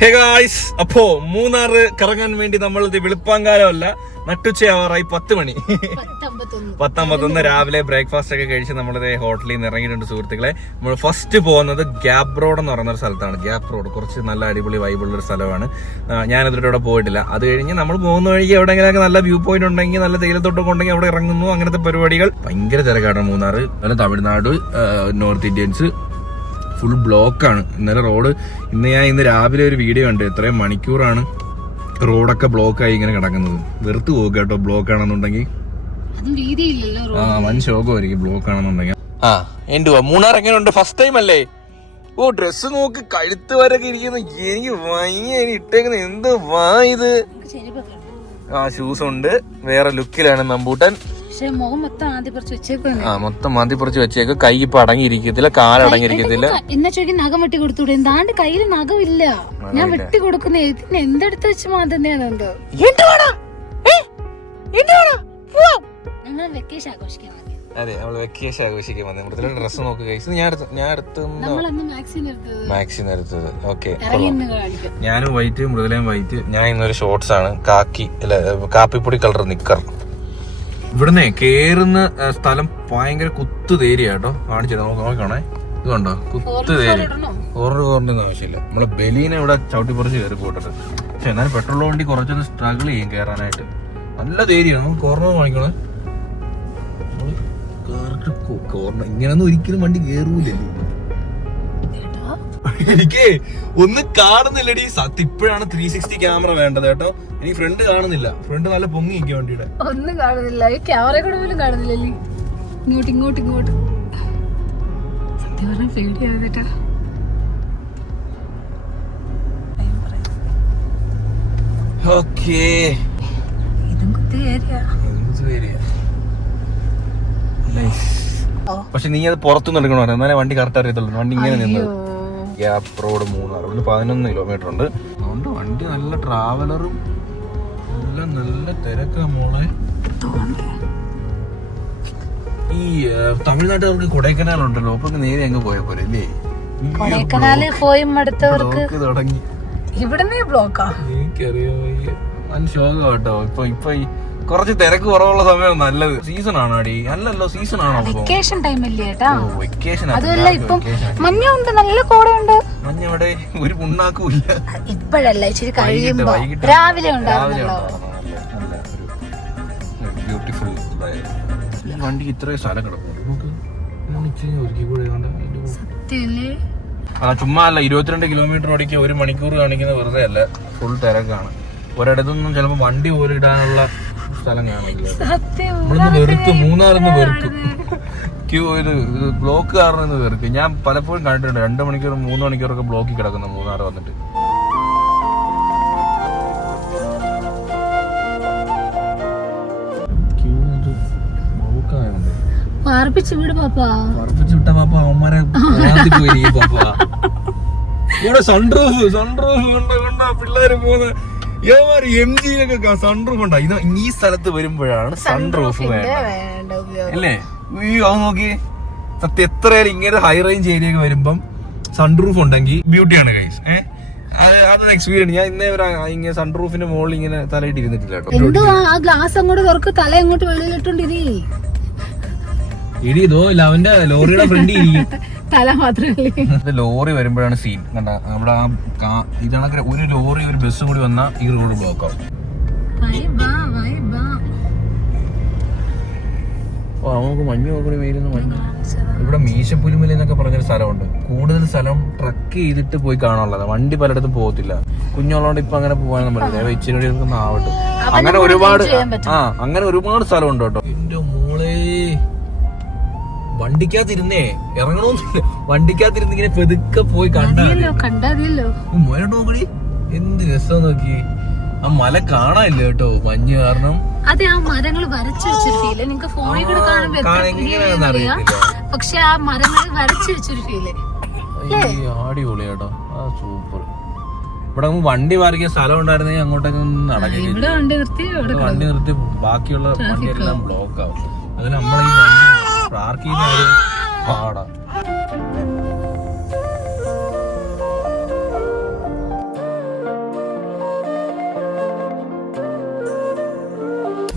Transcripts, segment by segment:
Hey guys, അപ്പോ മൂന്നാറ് കറങ്ങാൻ വേണ്ടി നമ്മൾ വെളുപ്പാങ്കാലമല്ല, നട്ടുച്ചയാവാറായി 10 മണി 10:51 രാവിലെ ബ്രേക്ക്ഫാസ്റ്റ് ഒക്കെ കഴിച്ച് നമ്മളിത് ഹോട്ടലിൽ നിന്ന് ഇറങ്ങിയിട്ടുണ്ട് സുഹൃത്തുക്കളെ. നമ്മൾ ഫസ്റ്റ് പോകുന്നത് ഗ്യാപ് റോഡ് എന്ന് പറയുന്ന ഒരു സ്ഥലത്താണ്. ഗ്യാപ് റോഡ് കുറച്ച് നല്ല അടിപൊളി വൈബുള്ള ഒരു സ്ഥലമാണ്. ഞാനതിലൂടെ പോയിട്ടില്ല. അത് കഴിഞ്ഞ് നമ്മൾ പോകുന്ന വഴിക്ക് എവിടെയെങ്കിലൊക്കെ നല്ല വ്യൂ പോയിന്റ് ഉണ്ടെങ്കിൽ, നല്ല തേയിലത്തോട്ടമൊക്കെ ഉണ്ടെങ്കിൽ അവിടെ ഇറങ്ങുന്നു. അങ്ങനത്തെ പരിപാടികൾ. ഭയങ്കര തിരക്കാണ് മൂന്നാറ്. അതുപോലെ തമിഴ്നാട്, നോർത്ത് ഇന്ത്യൻസ് ഫുൾ ബ്ലോക്കാണ് ഇന്നലെ റോഡ്. ഇന്ന് രാവിലെ ഒരു വീഡിയോ ഉണ്ട്, എത്രയും മണിക്കൂറാണ് റോഡൊക്കെ ബ്ലോക്കായി ഇങ്ങനെ കിടക്കുന്നത്. വെറുത്ത് പോകും കേട്ടോ ബ്ലോക്ക് ആണെന്നുണ്ടെങ്കിൽ. വൻ ശോകമായിരിക്കും ബ്ലോക്ക് ആണെന്നുണ്ടെങ്കിൽ. എന്തുവാ മൂന്നാർ എങ്ങനെയുണ്ട്? ഫസ്റ്റ് ടൈം അല്ലേ? ഓ, ഡ്രസ്സ് നോക്ക്, കഴുത്ത് വരൊക്കെ ഇരിക്കുന്നു. എനിക്ക് ഭയങ്കര ഇട്ടേക്കുന്നത് എന്ത് ഇത്. ഷൂസ് ഉണ്ട്. വേറെ ലുക്കിലാണ് നമ്പൂട്ടൻ. മൊത്തം മാന്തി പറിച്ച് വെച്ചേക്ക്. കൈ ഇപ്പൊ അടങ്ങിയിരിക്കത്തില്ല, കാലടങ്ങിയിരിക്കത്തില്ല. എന്നെ ചോദിക്കും നഖം വെട്ടി കൊടുത്തൂടെ? എന്താണ്ട് കയ്യില് നഖമില്ല, ഞാൻ വെട്ടി കൊടുക്കുന്ന എന്തെടുത്ത് വെച്ച് മാന്തുന്നതാണെന്തോ. ഞങ്ങൾ വെക്കേഷൻ ആഘോഷിക്കാൻ വന്നു. അതെ, നമ്മൾ വെക്കേഷൻ ആഘോഷിക്കാൻ വന്നത്. നമ്മുടെ ഡ്രസ്സ് നോക്ക് കഴിച്ചത് മാക്സിന്ന് എടുത്തത്. ഓക്കെ, ഞാനും വൈറ്റ്, മൃദുലയും വൈറ്റ്. ഞാൻ ഇന്നൊരു ഷോർട്സ് ആണ്, കാപ്പിപ്പൊടി കളർ നിക്കർ. ഇവിടുന്ന് കേറുന്ന സ്ഥലം ഭയങ്കര കുത്തുതേരിയ കേട്ടോ. കാണിച്ചത് നമുക്ക് നോക്കണേ. ഇത് കണ്ടോ, കുത്തുതേരി. കോറിന്റെ ആവശ്യമില്ല. നമ്മളെ ബലീനെ ഇവിടെ ചവിട്ടിപ്പറിച്ച് കയറി പോയിട്ടുണ്ട്. പക്ഷെ എന്നാലും പെട്രോൾ വണ്ടി കുറച്ചൊന്ന് സ്ട്രഗിൾ ചെയ്യും കയറാനായിട്ട്. നല്ല തേരിയാണ്. നമുക്ക് കോർണർ കാണിക്കണേ. കോർണർ ഇങ്ങനൊന്നും ഒരിക്കലും വണ്ടി കയറൂലേ. എനിക്ക് ഒന്നും കാണുന്നില്ലടി. ഇപ്പോഴാണ് 360 ക്യാമറ വേണ്ടത് കേട്ടോ. എനിക്ക് ഫ്രണ്ട് കാണുന്നില്ല. ഫ്രണ്ട് നല്ല പൊങ്ങി നിൽക്കുക വണ്ടിയുടെ. ഒന്നും കാണുന്നില്ല, ക്യാമറ കൂടെ പോലും കാണുന്നില്ലല്ലേ. ഇങ്ങോട്ട് സത്യം പറഞ്ഞ പേടിയാ. ഓക്കേ, ഇതും കുത്തിയേരിയ. പക്ഷെ നീ അത് പുറത്തുനിന്ന് എടുക്കണോ, എന്നാലേ വണ്ടി കറക്റ്റ് അറിയത്തുള്ളൂ. വണ്ടി ഇങ്ങനെ നിന്നത്. ഗ്യാപ് റോഡ് മൂന്നാർ 11 കിലോമീറ്റർ ഉണ്ട്. അതുകൊണ്ട് വണ്ടി നല്ല ട്രാവലറും എല്ലാം നല്ല തിരക്കാ മോളെ. ഈ തമിഴ്നാട്ടുകാർക്ക് കൊടൈക്കനാൽ ഉണ്ടല്ലോ, അപ്പൊ നേരെ അങ്ങ് പോയ പോലെ അല്ലേ? കൊടൈക്കനാല് പോയി അടുത്തവർക്ക് തുടങ്ങി. ഇവിടുന്ന് ബ്ലോക്കാ. എനിക്കറിയാം, വൻ ശോകം കേട്ടോ. ഇപ്പൊ കുറച്ച് തിരക്ക് കുറവുള്ള സമയം നല്ലത്. സീസൺ ആണോ അടി? അല്ലല്ലോ, സീസൺ ആണോ? വെക്കേഷൻ ടൈം അല്ലേ ഏട്ടാ? വെക്കേഷൻ. അതുമല്ല, ഇപ്പം മഞ്ഞുണ്ട്, നല്ല കോടയുണ്ട്. മഞ്ഞവിടെ ഒരു പുണ്ണാക്കൂല്ല. ഇപ്പഴല്ല, ഇച്ചിരി കഴിയുമ്പോ. രാവിലെ ഉണ്ടായിരുന്നല്ലോ. ബ്യൂട്ടിഫുൾ. ഈ വണ്ടിക്ക് ഇത്രയും സ്ഥലം കിടക്കും. ചുമ്മാ അല്ല, 22 കിലോമീറ്റർ ഓടിക്കുക 1 മണിക്കൂർ കാണിക്കുന്നത് വെറുതെ അല്ല. ഫുൾ തിരക്കാണ്. ഒരിടത്തൊന്നും ചിലപ്പോ വണ്ടി പോലും ഇടാനുള്ള സ്ഥലം കാണില്ല. നമ്മളിന്ന് വെറുക്കും, മൂന്നാറിന്ന് വെറുക്കും. ബ്ലോക്ക് കാരണം വെറുക്കും. ഞാൻ പലപ്പോഴും കണ്ടിട്ടുണ്ട് 2 മണിക്കൂർ 3 മണിക്കൂറൊക്കെ ബ്ലോക്കിൽ കിടക്കുന്ന മൂന്നാർ വന്നിട്ട്. വിട്ട പാപ്പ അവന്മാരെ ഇവിടെ സൺറൂഫ് കൊണ്ട പിള്ളേര് പോകുന്ന MG-യിലൊക്കെ സൺറൂഫ് ഉണ്ടാ. ഈ സ്ഥലത്ത് വരുമ്പോഴാണ് സൺറൂഫ് വേണ്ടത് അല്ലേ? അത് നോക്കി, സത്യം എത്രയായാലും ഇങ്ങനെ ഹൈ റേഞ്ച് ഏരിയ വരുമ്പം സൺറൂഫ് ഉണ്ടെങ്കിൽ ബ്യൂട്ടിയാണ് ഗൈസ്. അതൊരു എക്സ്പീരിയൻസ്. ഞാൻ ഇന്നേ സൺറൂഫിന്റെ മുകളിൽ ഇങ്ങനെ തലയിട്ട് ഇരുന്നിട്ടില്ല കേട്ടോ. ഗ്ലാസ് അങ്ങോട്ട് തുറക്ക്, തല അങ്ങോട്ട് വെളിയിലിട്ടുണ്ട്. ഇടി ഇതോ ഇല്ല, അവന്റെ ലോറിയുടെ ഫ്രണ്ടിൽ ഇരിക്കും. തല മാത്രമല്ലേ. ലോറി വരുമ്പോഴാണ് സീൻ. കണ്ട, നമ്മുടെ ഇതാണ് ഒരു ലോറി ഒരു ബസ്സും കൂടി വന്നാൽ ഈ റോഡ് ബ്ലോക്ക് ആവും. നമുക്ക് മഞ്ഞ് കൂടി വരുന്നു. മഞ്ഞ് ഇവിടെ മീശപ്പുലിമല എന്നൊക്കെ പറഞ്ഞൊരു സ്ഥലമുണ്ട്. കൂടുതൽ സ്ഥലം ട്രക്ക് ചെയ്തിട്ട് പോയി കാണാനുള്ളത്. വണ്ടി പലയിടത്തും പോകത്തില്ല. കുഞ്ഞുള്ളതുകൊണ്ട് ഇപ്പൊ അങ്ങനെ പോകാനൊന്നും പറ്റില്ല. ഇച്ചിരി കൂടി ആവട്ടെ. അങ്ങനെ ഒരുപാട് സ്ഥലമുണ്ട് കേട്ടോ. എന്റെ മോളെ, വണ്ടിക്കകത്തിരുന്നേ ഇറങ്ങണമെന്നില്ല. വണ്ടിക്കകത്തിരുന്ന് ഇങ്ങനെ പെതുക്കെ പോയി കണ്ടോ. മോനോടി എന്ത് രസം നോക്കി. ആ മല കാണാനില്ല കേട്ടോ, മഞ്ഞ് കാരണം. അതെ, ആ മരങ്ങൾ വരച്ചു വെച്ചൊരു ഫീല്. നിങ്ങക്ക് ഫോണിൽ കൂടെ കാണുമ്പോ, പക്ഷെ ആ മരങ്ങൾ വരച്ചു വെച്ചൊരു ഫീല്. അടിപൊളി കേട്ടോ, സൂപ്പർ. ഇവിടെ വണ്ടി പാർക്കിയ സ്ഥലം ഉണ്ടായിരുന്നെങ്കിൽ അങ്ങോട്ടൊക്കെ നടക്കില്ല. വണ്ടി നിർത്തി ബാക്കിയുള്ള വണ്ടിയെല്ലാം ബ്ലോക്ക് ആവും. അതിന് നമ്മളെ ഈ വണ്ടി പാർക്ക് ചെയ്യുന്ന പാടാ.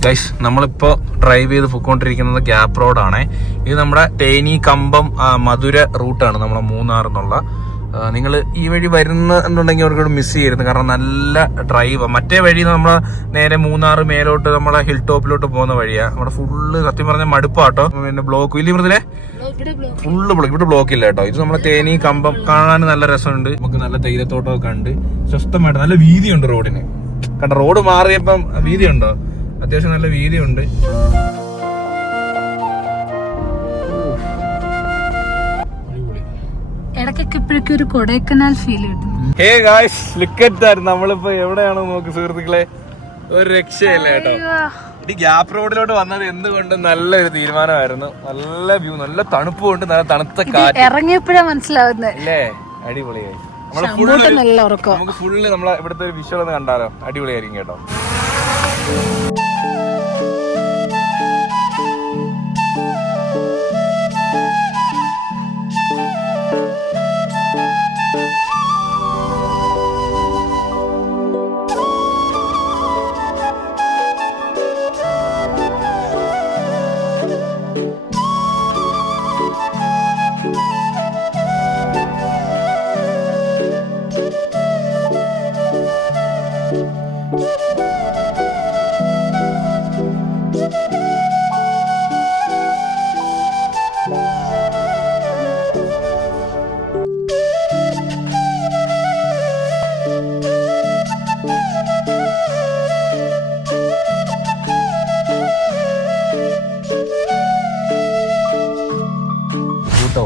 ഗൈസ് നമ്മളിപ്പോ ഡ്രൈവ് ചെയ്ത് പോയിക്കൊണ്ടിരിക്കുന്നത് ഗ്യാപ്പ് റോഡാണേ. ഇത് നമ്മുടെ തേനി കമ്പം മധുര റൂട്ടാണ് നമ്മുടെ മൂന്നാർ എന്നുള്ള. നിങ്ങൾ ഈ വഴി വരുന്നുണ്ടെങ്കിൽ അവർക്കോട് മിസ് ചെയ്യരുത്, കാരണം നല്ല ഡ്രൈവ്. മറ്റേ വഴി നമ്മളെ നേരെ മൂന്നാർ മേലോട്ട് നമ്മളെ ഹിൽ ടോപ്പിലോട്ട് പോകുന്ന വഴിയാ. നമ്മുടെ ഫുള്ള് സത്യം പറഞ്ഞ മടുപ്പാട്ടോ. പിന്നെ ബ്ലോക്ക് ഇല്ല മൃതിലെ ഫുള്ള് ബ്ലോക്ക്, ഇവിടെ ബ്ലോക്ക് ഇല്ല കേട്ടോ. ഇത് നമ്മളെ തേനി കമ്പം കാണാൻ നല്ല രസമുണ്ട്. നമുക്ക് നല്ല തേയിലത്തോട്ടമൊക്കെ കണ്ട് സ്വസ്ഥമായിട്ട് നല്ല വീതിയുണ്ട് റോഡിന്. കണ്ട റോഡ് മാറിയപ്പം വീതിയുണ്ടോ? അത്യാവശ്യം നല്ല വീതിയുണ്ട്. ഇടയ്ക്കൊക്കെ ഇപ്പോഴൊക്കെ ഒരു കൊടൈക്കനാൽ ഫീൽ കിട്ടും. Hey guys, look at that. നമ്മളിപ്പോ എവിടെയാണോ നോക്ക് സുഹൃത്തുക്കളെ, ഒരു രക്ഷയില്ല കേട്ടോ. ഈ ഗ്യാപ്പ് റോഡിലോട്ട് വന്നത് എന്തുകൊണ്ടും നല്ലൊരു തീരുമാനമായിരുന്നു. നല്ല വ്യൂ, നല്ല തണുപ്പുണ്ട്, നല്ല തണുത്ത കാറ്റ്. ഇറങ്ങിയപ്പോഴാ മനസ്സിലാവുന്നത് അല്ലേ? അടിപൊളിയായി. നമുക്ക് ഫുള്ള് നമ്മളെ ഇവിടുത്തെ ഒരു വിഷ്വൽ ഒന്ന് കണ്ടാലോ? അടിപൊളിയായിരിക്കും കേട്ടോ.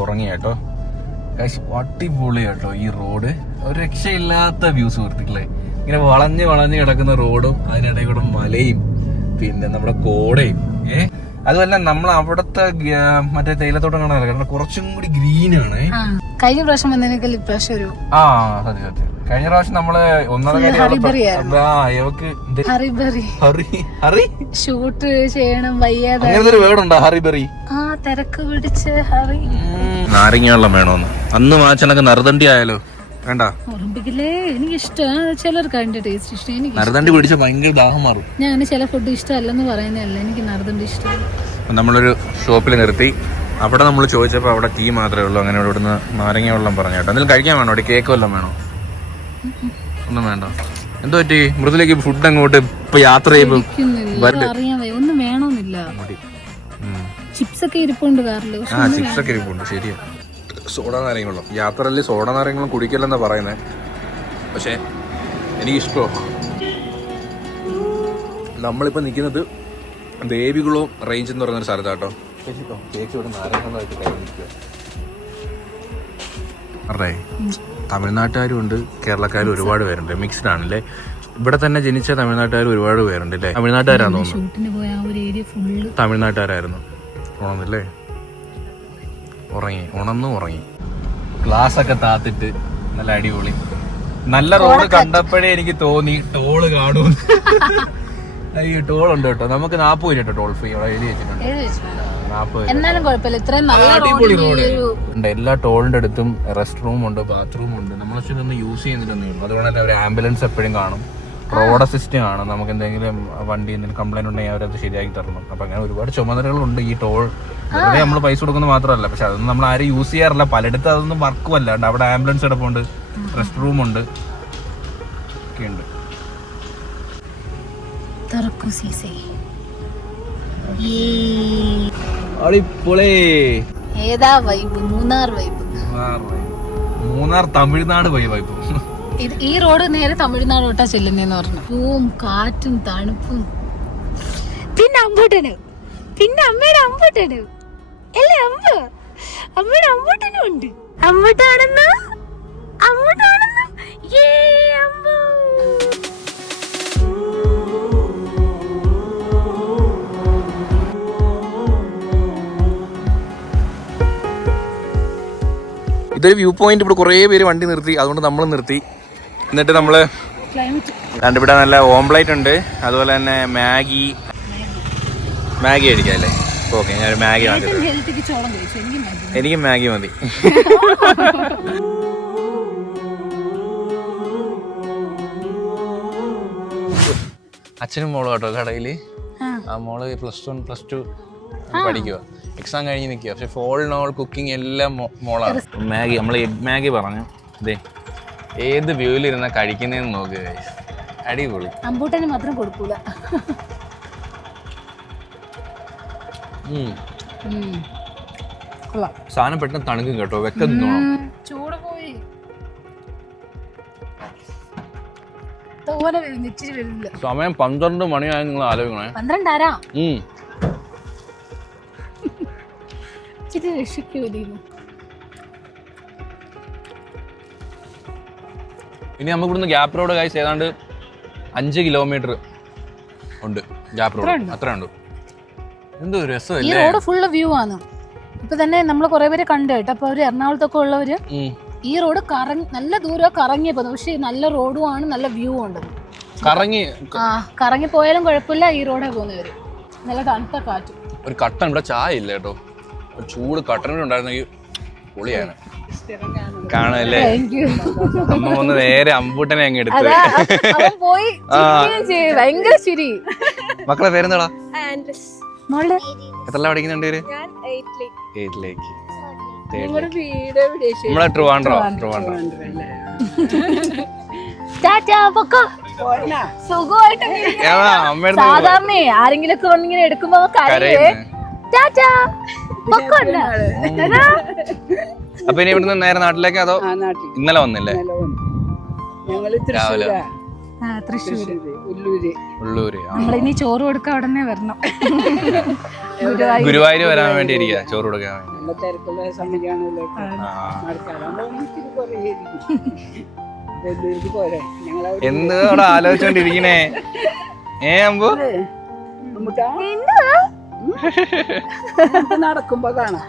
ഉറങ്ങി കേട്ടോ. അടിപൊളി കേട്ടോ ഈ റോഡ്, ഒരു രക്ഷയില്ലാത്ത വ്യൂ സുഹൃത്തുക്കളെ. ഇങ്ങനെ വളഞ്ഞ് വളഞ്ഞ് കിടക്കുന്ന റോഡും അതിനിടയിൽ കൂടെ മലയും പിന്നെ നമ്മുടെ കോടയും അതുമല്ല നമ്മൾ അവിടുത്തെ മറ്റേ തേയിലത്തോട്ടം കാണാൻ കാരണം കുറച്ചും കൂടി ഗ്രീൻ ആണ്. കഴിഞ്ഞ പ്രാവശ്യം വന്നതിനേക്കാൾ ഇപ്രാവശ്യം ഒരു സത്യം സത്യം. കഴിഞ്ഞ പ്രാവശ്യം നമ്മള് ഷൂട്ട് ചെയ്യണം വയ്യാതെ അങ്ങനത്തെ ഒരു വേർഡുണ്ടോ ഹറിബറി? തിരക്ക് പിടിച്ച് ഹറി. നാരങ്ങ വെള്ളം വേണോന്ന് അന്ന് മാച്ചനൊക്കെ നറുതണ്ടി ആയാലോ? വേണ്ട, ഓർമ്മിപ്പിക്കില്ലേ? എനിക്ക് ഇഷ്ടമാണ്. ചിലർക്ക് അതിന്റെ ടേസ്റ്റ് ഇഷ്ടം. എനിക്ക് നറുതണ്ടി പിടിച്ച ഭയങ്കര ദാഹം മാറും. ഞാൻ ചില ഫുഡ് ഇഷ്ടമല്ലെന്ന് പറയുന്നതല്ല, എനിക്ക് നറുതണ്ടി ഇഷ്ടമാണ്. നമ്മളൊരു ഷോപ്പിൽ നിർത്തി. അവിടെ നമ്മൾ ചോദിച്ചപ്പോൾ അവിടെ ടീ മാത്രമേ ഉള്ളൂ. അങ്ങനെ ഇവിടുന്ന് നാരങ്ങ വെള്ളം പറഞ്ഞു കേട്ടോ. എന്തെങ്കിലും കഴിക്കാൻ വേണോ? അവിടെ കേക്ക് വല്ലതും വേണോ? ഒന്നും വേണ്ട. എന്തോ പറ്റി മൃദുലേക്ക് ഫുഡ് അങ്ങോട്ട് ഇപ്പൊ യാത്ര ചെയ്യുമ്പോ അറിയാൻ ഒന്നും വേണമെന്നില്ല. ചിപ്സ് ഒക്കെ ഇരിപ്പുണ്ട് കാറില്. ചിപ്സ് ഒക്കെ ഇരിപ്പുണ്ട്, ശരിയാ. സോഡ നാരങ്ങളും യാത്രയിൽ സോഡ നാരങ്ങളും കുടിക്കില്ലെന്നാ പറയുന്നത്. പക്ഷെ എനിക്കിഷ്ടോ. നമ്മളിപ്പോ നിൽക്കുന്നത് ദേവികുളം റേഞ്ച് എന്ന് പറയുന്നൊരു സ്ഥലത്താട്ടോ. കേക്ക് ഇവിടെ നാരങ്ങളായിട്ട് കഴിഞ്ഞിരിക്കുക. അറേ തമിഴ്നാട്ടുകാരും ഉണ്ട്, കേരളക്കാരും ഒരുപാട് പേരുണ്ട്. മിക്സ്ഡ് ആണല്ലേ. ഇവിടെ തന്നെ ജനിച്ച തമിഴ്നാട്ടുകാർ ഒരുപാട് പേരുണ്ട് അല്ലേ? തമിഴ്നാട്ടുകാരാന്ന് തോന്നുന്നു. തമിഴ്നാട്ടുകാരായിരുന്നു. ഉണർന്നില്ലേ? ഉറങ്ങി. ഗ്ലാസ് ഒക്കെ താത്തിട്ട് നല്ല അടിപൊളി. നല്ല റോഡ് കണ്ടപ്പോഴേ എനിക്ക് തോന്നി ടോള് കാണും. ഈ ടോൾ ഉണ്ട് കേട്ടോ. നമുക്ക് 40 കേട്ടോ ടോൾ ഫ്രീ അവിടെ എഴുതി വെച്ചിട്ടുണ്ട്. 40. അടിപൊളി റോഡ് ഉണ്ട്. എല്ലാ ടോളിന്റെ അടുത്തും റെസ്റ്റ് റൂം ഉണ്ട്, ബാത്റൂം ഉണ്ട്. നമ്മൾ ഒന്ന് യൂസ് ചെയ്യുന്നില്ലെന്നേ ഉള്ളൂ. അതുകൊണ്ട് തന്നെ ഒരു ആംബുലൻസ് എപ്പോഴും കാണും. റോഡ് അസിസ്റ്റ് ആണ്. നമുക്ക് എന്തെങ്കിലും വണ്ടി എന്തെങ്കിലും കംപ്ലൈന്റ് ഉണ്ടെങ്കിൽ അവരത് ശരിയാക്കി തരണം. അപ്പൊ അങ്ങനെ ഒരുപാട് ചുമതലകളുണ്ട് ഈ ടോൾ. വെറുതെ നമ്മൾ പൈസ കൊടുക്കുന്നത് മാത്രമല്ല, പക്ഷെ അതൊന്നും നമ്മൾ ആരും യൂസ് ചെയ്യാറില്ല. പലയിടത്തും അതൊന്നും വർക്കും അല്ലാണ്ട്. അവിടെ ആംബുലൻസ് കിടപ്പുണ്ട്, റെസ്റ്റ് റൂം ഉണ്ട്, ഒക്കെ ഉണ്ട്. ഏതാ vibe? Munnar vibe. Munnar Tamil Nadu vibe. ഈ റോഡ് നേരെ തമിഴ്നാടോട്ടാ ചെല്ലുന്നേന്ന് പറഞ്ഞു. പൂവും കാറ്റും തണുപ്പും പിന്നെ അമ്പൂട്ടനും പിന്നെ അമ്മയുടെ അമ്പൂട്ടനും അല്ലേ? അമ്മയുടെ അമ്പൂട്ടനും ഉണ്ട്. അമ്പൂട്ടാണെന്ന് ഇതൊരു വ്യൂ പോയിന്റ്. ഇവിടെ കുറേ പേര് വണ്ടി നിർത്തി, അതുകൊണ്ട് നമ്മൾ നിർത്തി. എന്നിട്ട് നമ്മള് ഇവിടെ നല്ല ഓംപ്ലേറ്റ് ഉണ്ട്, അതുപോലെ തന്നെ മാഗി അടിക്കാം അല്ലേ? ഓക്കെ, ഞാൻ മാഗി വാങ്ങി. എനിക്ക് മാഗി മതി. അച്ഛനും മോളും കേട്ടോ കടയില്. ആ മോള് +1 +2 പഠിക്കുക, എക്സാം കഴിഞ്ഞ് നിൽക്കുക. പക്ഷെ ഫോൾ നോൾ കുക്കിംഗ് എല്ലാം മോളാണ്. മാഗി, നമ്മൾ എഗ് മാഗി പറഞ്ഞു. അതെ, ഏത് വ്യൂവിലിരുന്നാ കഴിക്കുന്നതെന്ന് നോക്കുക, അടിപൊളി. അമ്പൂട്ടന് മാത്രം കൊടുക്കൂല. സാധനം പെട്ടെന്ന് തണുക്കും കേട്ടോ, വെക്കുന്നു. ചൂട് പോയി ഇച്ചിരി വരില്ല. സമയം 12 മണിയായി, നിങ്ങൾ ആലോചിക്കണേ. 12 ഇനി നമുക്ക് ഇവിടുന്ന് ഗ്യാപ്പ് റോഡ് ഗൈസ് ഏതാണ്ട് 5 കിലോമീറ്റർ ഉണ്ട്. ഗ്യാപ്പ് റോഡ് അത്ര ഉണ്ട്. എന്തോ രസമല്ലേ, ഈ റോഡ് ഫുള്ള് വ്യൂ ആണ്. ഇപ്പൊ തന്നെ നമ്മൾ കുറെ പേര് കണ്ടു കേട്ടോ. അപ്പൊ അവര് എറണാകുളത്തൊക്കെ ഉള്ളവര് ഈ റോഡ് നല്ല ദൂരം കറങ്ങിയ പോകുന്നു. പക്ഷെ നല്ല റോഡും ആണ്, നല്ല വ്യൂ ഉണ്ട്. കറങ്ങി പോയാലും കുഴപ്പമില്ല, ഈ റോഡേ പോകുന്നവര്. നല്ല തണുത്ത കാറ്റ്. ഒരു കട്ടൻ ഇവിടെ ചായ ഇല്ല കേട്ടോ, ഒരു ചൂട് കട്ടൻ ഉണ്ടായിരുന്നെങ്കിൽ പൊളിയാണ്. കാണല്ലേ, അമ്മ വന്ന് നേരെ അമ്പൂട്ടനെ അങ്ങ് എടുത്ത് പോയി. ഭയങ്കര ശരി. മക്കളെ പേരെന്താടാ? എത്ര പഠിക്കുന്നുണ്ട്? 8ലേക്ക്. നമ്മളെ ട്രിവാൻഡ്രം. സാധാരണ ആരെങ്കിലും ഒക്കെ ഇങ്ങനെ എടുക്കുമ്പോ അപ്പൊ ഇനി ഇവിടുന്ന് നേരെ നാട്ടിലേക്ക്, അതോ ഇന്നലെ വന്നില്ലേ? രാവിലെ തൃശ്ശൂര്, ഉള്ളൂര്. നമ്മളിനി ചോറ് കൊടുക്കാൻ ഉടനെ വരണം. ഗുരുവായൂർ വരാൻ വേണ്ടി ഇരിക്കുക, ചോറ് കൊടുക്കാൻ വേണ്ടി. എന്തോടെ ആലോചിച്ചോണ്ടിരിക്കണേ? അമ്പു നടക്കുമ്പോ കാണാം,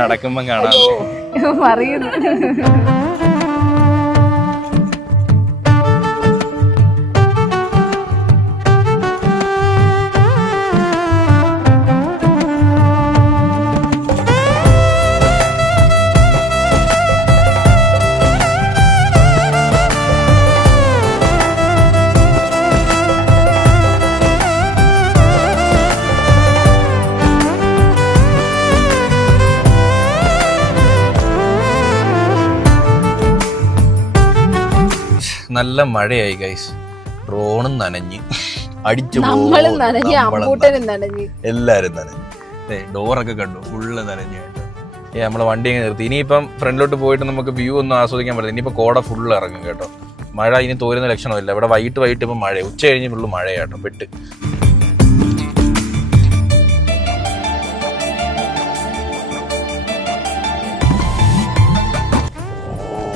നടക്കുമ്പോ കാണാം. പറയുന്നു. നല്ല മഴയായി ഗൈസ്, ഡ്രോണും നനഞ്ഞ് അടിച്ചു, എല്ലാരും നനഞ്ഞു. ഡോറൊക്കെ കണ്ടു, ഫുള്ള് നനഞ്ഞു കേട്ടോ. നമ്മളെ വണ്ടി അങ്ങ് നിർത്തി. ഇനിയിപ്പം ഫ്രണ്ടിലോട്ട് പോയിട്ട് നമുക്ക് വ്യൂ ഒന്നും ആസ്വദിക്കാൻ പറ്റില്ല. ഇനിയിപ്പോൾ കോട ഫുള്ള് ഇറങ്ങും കേട്ടോ. മഴ ഇനി തോരുന്ന ലക്ഷണമില്ല. ഇവിടെ വൈകിട്ട് ഇപ്പം മഴ, ഉച്ച കഴിഞ്ഞ് ഫുള്ള് മഴയാട്ടോ, പെട്ട്.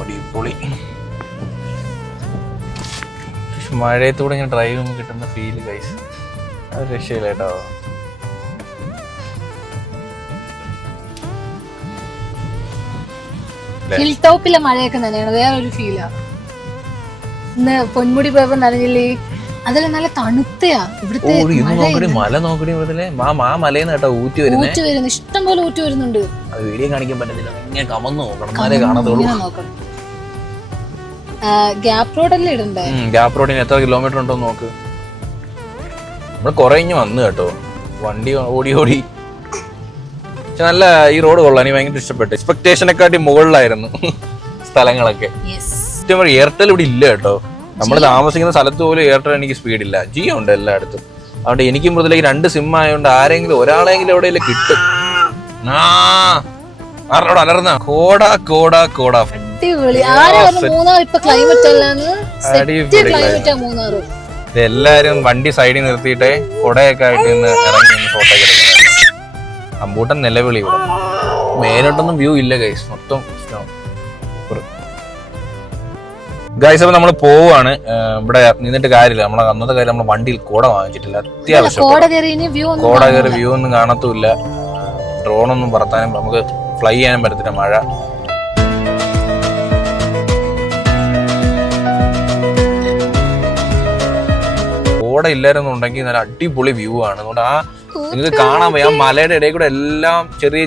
അടിപൊളി. മഴയത്തൂടെ ഇങ്ങനെ ഡ്രൈവ് ചെയ്യുമ്പോൾ കിട്ടുന്ന ഫീല് ഗൈസ്, അത് രക്ഷയില്ല കേട്ടോ. ഹിൽ ടോപ്പിലെ മഴയൊക്കെ നനയാണ്, വേറൊരു ഫീലാ. ഇന്ന് പൊന്മുടി പോയപ്പോ നനഞ്ഞില്ലേ, അതെല്ലാം നല്ല തണുത്തയാ. ഇവിടുത്തെ മല നോക്കടി, മലയിൽ കേട്ടോ ഊറ്റി വരുന്നു, ഇഷ്ടം പോലെ ഊറ്റി വരുന്നുണ്ട്. വീഡിയോ കാണിക്കാൻ പറ്റത്തില്ല, ഇങ്ങനെ കമന്ന് നോക്കണം, എന്നാലേ കാണത്തുള്ളൂ. ഗ്യാപ്പ് റോഡല്ലേ ഇടണ്ടേ? ഗ്യാപ്പ് റോഡിന് എത്ര കിലോമീറ്റർ ഉണ്ടോ നോക്ക്. നമ്മള് കൊറേ വന്നു കേട്ടോ, വണ്ടി ഓടി. പക്ഷെ നല്ല ഈ റോഡ് കൊള്ളാം, എനിക്ക് ഭയങ്കര ഇഷ്ടപ്പെട്ടു. എക്സ്പെക്ടേഷനെക്കാട്ടി മുകളിലായിരുന്നു സ്ഥലങ്ങളൊക്കെ. എയർടെൽ ഇവിടെ ഇല്ല കേട്ടോ. നമ്മൾ താമസിക്കുന്ന സ്ഥലത്ത് പോലും എയർടെൽ എനിക്ക് സ്പീഡില്ല. ജിയോ ഉണ്ട് എല്ലായിടത്തും. അതുകൊണ്ട് എനിക്കും മുതലേക്ക് 2 സിം ആയതുകൊണ്ട് ആരെങ്കിലും ഒരാളെങ്കിലും എവിടെയെങ്കിലും കിട്ടും. അലർന്ന കോട എല്ലാരും വണ്ടി സൈഡിൽ നിർത്തിയിട്ടേ കൊടയൊക്കെ ആയിട്ട് ഇന്ന് ഇറങ്ങി ഫോട്ടോ ഒക്കെ എടുക്കുന്നത്. അമ്പൂട്ടൻ നിലവിളി. ഇവിടെ മേലോട്ടൊന്നും വ്യൂ ഇല്ല ഗൈസ്, മൊത്തം ഗൈസ്. അപ്പൊ നമ്മള് പോവാണ്. ഇവിടെ നിന്നിട്ട് കാര്യമില്ല, നമ്മളെ അന്നത്തെ കാര്യം നമ്മളെ വണ്ടിയിൽ കോട വാങ്ങിച്ചിട്ടില്ല. അത്യാവശ്യം കോട കയറി വ്യൂ ഒന്നും കാണത്തുമില്ല. ഡ്രോണൊന്നും പറത്താനും നമുക്ക് ഫ്ലൈ ചെയ്യാനും പറ്റത്തില്ല, മഴ. കോട ഇല്ലായിരുന്നുണ്ടെങ്കിൽ നല്ല അടിപൊളി വ്യൂ ആണ്. അതുകൊണ്ട് നിങ്ങൾക്ക് കാണാൻ പോയി ആ മലയുടെ ഇടയിൽ കൂടെ എല്ലാം ചെറിയ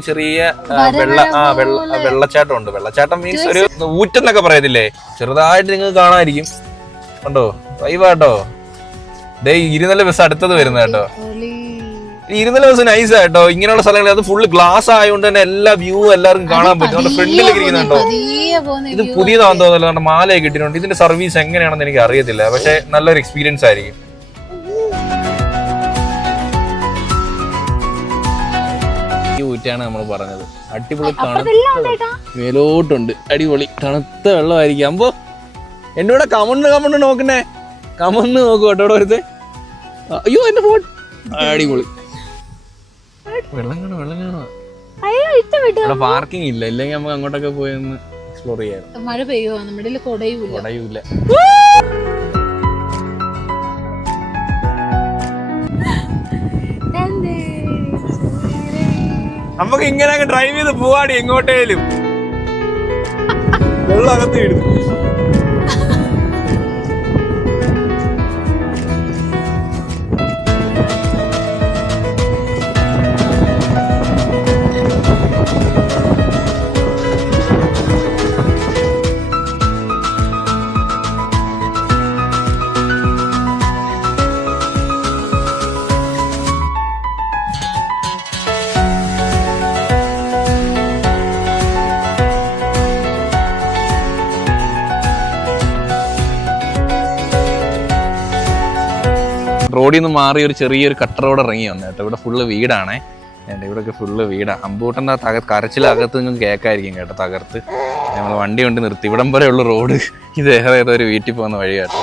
വെള്ളച്ചാട്ടം ഉണ്ട്. വെള്ളച്ചാട്ടം മീൻസ് ഒരു ഊറ്റെന്നൊക്കെ പറയത്തില്ലേ, ചെറുതായിട്ട് നിങ്ങൾക്ക് കാണാതിരിക്കും. കണ്ടോ വൈവാട്ടോ, ഡേ ഇരുന്നല്ല ബസ് അടുത്തത് വരുന്നത് കേട്ടോ. ഇരുന്നല്ല ബസ് നൈസാ കേട്ടോ. ഇങ്ങനെയുള്ള സ്ഥലങ്ങളിൽ അത് ഫുള്ള് ഗ്ലാസ് ആയതുകൊണ്ട് തന്നെ എല്ലാ വ്യൂ എല്ലാവർക്കും കാണാൻ പറ്റും. നമ്മുടെ ഫ്രണ്ടിലേക്ക് ഇരിക്കുന്നുണ്ടോ? ഇത് പുതിയതാണെന്ന് തോന്നുന്നല്ലോ, മാലയൊക്കെ കിട്ടിയിട്ടുണ്ട്. ഇതിന്റെ സർവീസ് എങ്ങനെയാണെന്ന് എനിക്ക് അറിയത്തില്ല, പക്ഷെ നല്ലൊരു എക്സ്പീരിയൻസ് ആയിരിക്കും. ഈ ഊറ്റാണ് നമ്മൾ പറഞ്ഞത്. അടിപൊളി മേലോട്ടുണ്ട്, അടിപൊളി തണുത്ത വെള്ളമായിരിക്കും. അമ്പോ എന്റെ കൂടെ കമണ്ണ് നോക്കണേ, കമണ്ണ് നോക്കൂ കേട്ടോ ഒരുത്തെ. അയ്യോ എന്റെ ഫോൺ, അടിപൊളി വെള്ളം കാണോ. പാർക്കിംഗ് ഇല്ല, ഇല്ലെങ്കിൽ നമുക്ക് അങ്ങോട്ടൊക്കെ പോയി ഒന്ന് എക്സ്പ്ലോർ ചെയ്യാം. മഴ പെയ്യുവാ, നമ്മുടെ കൊടയൂല. നമുക്ക് ഇങ്ങനെ അങ്ങ് ഡ്രൈവ് ചെയ്ത് പോവാടി എങ്ങോട്ടേലും. വെള്ളം അകത്ത് ഇടും. റോഡിൽ നിന്ന് മാറി ഒരു ചെറിയൊരു കട്ട റോഡ് ഇറങ്ങി വന്നു കേട്ടോ. ഇവിടെ ഫുള്ള് വീടാണേ. ഇവിടെയൊക്കെ ഫുള്ള് വീടാണ്. അമ്പൂട്ടൻ്റെ കരച്ചിലകത്ത് നിങ്ങൾക്ക് കേൾക്കായിരിക്കും കേട്ടോ. തകർത്ത് നമ്മൾ വണ്ടി കൊണ്ട് നിർത്തി. ഇവിടം വരെയുള്ള റോഡ് ഇത് ഏതോ ഒരു വീട്ടിൽ പോകുന്ന വഴി കേട്ടോ.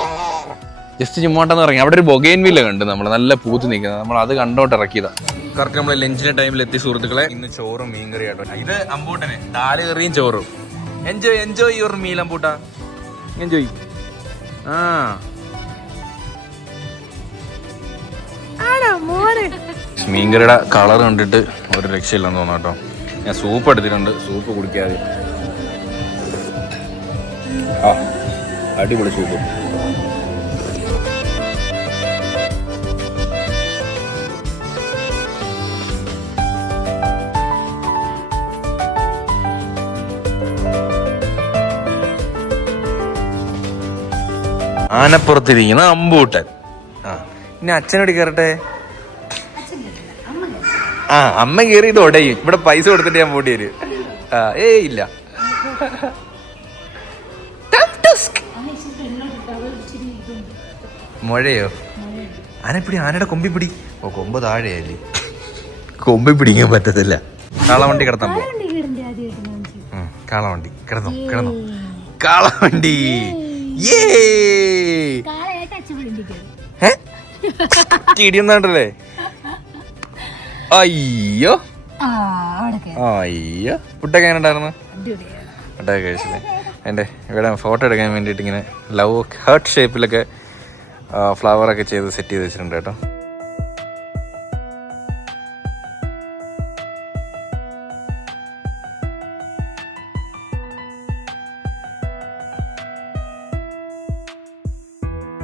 ജസ്റ്റ് ചുമ്മാട്ടെന്ന് ഇറങ്ങി. അവിടെ ഒരു ബൊഗൈൻവില്ല കണ്ട് നമ്മൾ നല്ല പൂത്ത് നിൽക്കുന്നത്. നമ്മൾ അത് കണ്ടോട്ട് ഇറക്കിയതാണ്. കറക്റ്റ് നമ്മൾ ലഞ്ചിന്റെ ടൈമിൽ എത്തി സുഹൃത്തുക്കളെ. ഇന്ന് ചോറും മീൻകറി കേട്ടോ. ഇത് അമ്പൂട്ടന് ദാല് കറിയും ചോറും. എൻജോയ് യുവർ മീൽ അമ്പൂട്ട, എൻജോയ്. മീൻകറിയുടെ കളർ കണ്ടിട്ട് ഒരു രക്ഷയില്ലെന്ന് തോന്നാം കേട്ടോ. ഞാൻ സൂപ്പ് എടുത്തിട്ടുണ്ട്, സൂപ്പ് കുടിക്കാതെ. അടിപൊളി സൂപ്പ്. ആനപ്പുറത്തിരിക്കുന്ന അമ്പൂട്ടൻ. ഇനി അച്ഛനോട് കയറട്ടെ. അമ്മ കയറിയിട്ട് ഉടയും. ഇവിടെ പൈസ കൊടുത്തിട്ട് ഞാൻ പോണ്ടി വരും. ഇല്ല. മഴയോ? ആനപ്പിടി, ആനയുടെ കൊമ്പിപ്പിടി. കൊമ്പ് താഴെയല്ലേ, കൊമ്പി പിടിക്കാൻ പറ്റത്തില്ല. കാളവണ്ടി കിടത്താൻ പോ. കാളവണ്ടി കിടന്നു. കാളവണ്ടി ഇടിയൊന്നാണ്ടല്ലേ. അയ്യോ ഫുഡൊക്കെ എങ്ങനെ ഉണ്ടായിരുന്നു? ഫുഡൊക്കെ കഴിച്ചില്ലേ? എൻ്റെ ഇവിടെ ഫോട്ടോ എടുക്കാൻ വേണ്ടിയിട്ട് ഇങ്ങനെ ലവ് ഹാർട്ട് ഷേപ്പിലൊക്കെ ഫ്ലവറൊക്കെ ചെയ്ത് സെറ്റ് ചെയ്ത് വെച്ചിട്ടുണ്ട് കേട്ടോ.